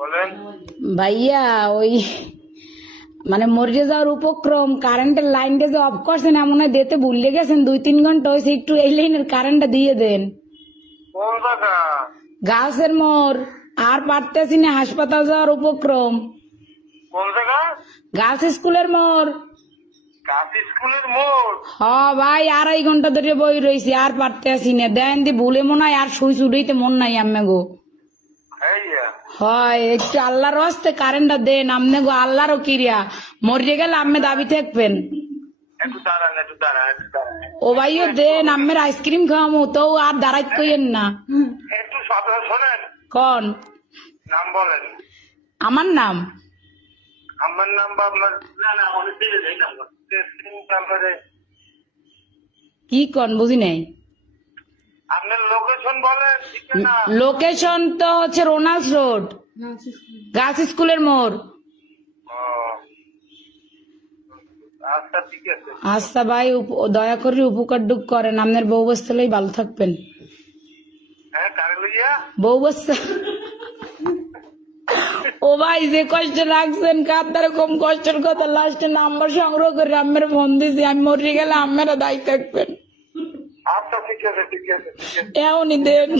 বলেন। ভাইয়া ওই মানে মরে যাওয়ার উপক্রম, কারেন্টের লাইনটা যে অফ করছেন এমন হয় দিতে ভুলে গেছেন, 2-3 ঘন্টা হয়েছে, একটু এই লাইনের কারেন্টটা দিয়ে দেন। কোন জায়গা? গাছের মোড়, আর পারতেছি না, হাসপাতাল যাওয়ার উপক্রম। কোন জায়গা? গার্লস স্কুলের মোড়। কাজ স্কুলের মোড়। হ ভাই, 2.5 ঘন্টা ধরে বই রয়েছি, আর পারতেছি না। দেন দি ভুলে মনে হয় আর সুই চুড়িতে মন নাই আম্মে গো। হ্যাঁ, হয় একটু আল্লাহর হস্তে কারেন্টটা দেন আমনে গো, আল্লাহরও কিরিয়া। মরে গেলে আম্মে দাবি থাকবেন। একটু দাঁড়ান, একটু দাঁড়ান, একটু দাঁড়ান। ও ভাইও দেন, আম্মের আইসক্রিম খাওয়ামো তো আর দাঁড়াইত কইেন না। একটু কথা শোনেন। কন নাম বলেন। আমার নাম? আমার নাম বা আপনার? না না, অনেক দিলে যাই নাম্বার। নাম্বারে কি কন বুঝি নাই। আপনার লোকেশন বলেন, ঠিকানা। লোকেশন তো হচ্ছে রোনাল্ডস রোড, গার্লস স্কুলের মোড়। ও, আচ্ছা ঠিক আছে। আচ্ছা ভাই, দয়া করে উপকার ডুক করেন, আপনার বউ বস্তালেই ভালো থাকবেন। হ্যাঁ, কারে লইয়া? বউ বস্তা। ও ভাই যে কষ্ট রাখছেন, কার কম কষ্টের কথা, লাস্টে নাম্বার সংগ্রহ করে আম্মের ফোন দিছি, আমি মরে গেলে আম্মেরা দায়ী থাকবেন। আচ্ছা ঠিক আছে, ঠিক আছে, ঠিক আছে। এমনই দেন।